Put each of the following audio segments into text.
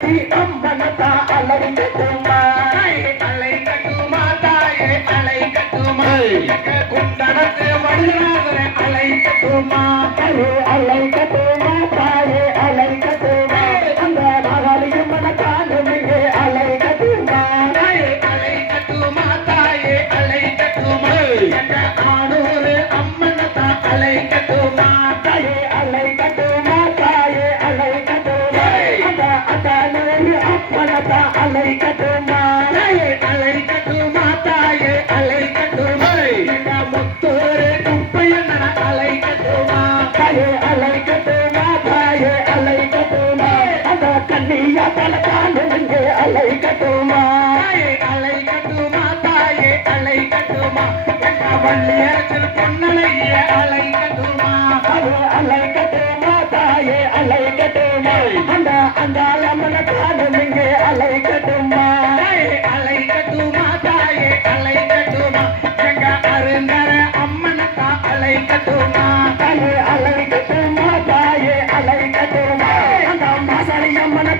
அலை கட்டுமா அலை கட்டுமா அப்பனதா அலைக்கட்டுமா தாயே அலை கட்டுமா தாயே அலை கட்டுமா முத்தூரு குப்பையண்ணன அலை கட்டுமா தாயே அலைக்கட்டுமா தாயே அலைக்கட்டுமா அந்த கண்ணியா பலக்காலுமிங்கே அலைக்கட்டுமா தாயே அலை கட்டுமா தாயே அலை கட்டுமா எங்க வள்ளியரசில் பொன்னலைய அலை கட்டுமா அலைக்கட்டுமா தாயே அலைக்கட்டுமா அந்த அங்காளம்மன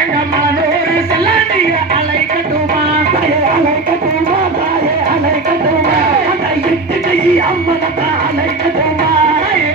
எங்க மானூர் செல்லாண்டிய அலைக்கட்டுமா தாயே அலைக்கட்டுமா அந்த எட்டு அம்மனத்தா அலைக்கட்டுமா தாயே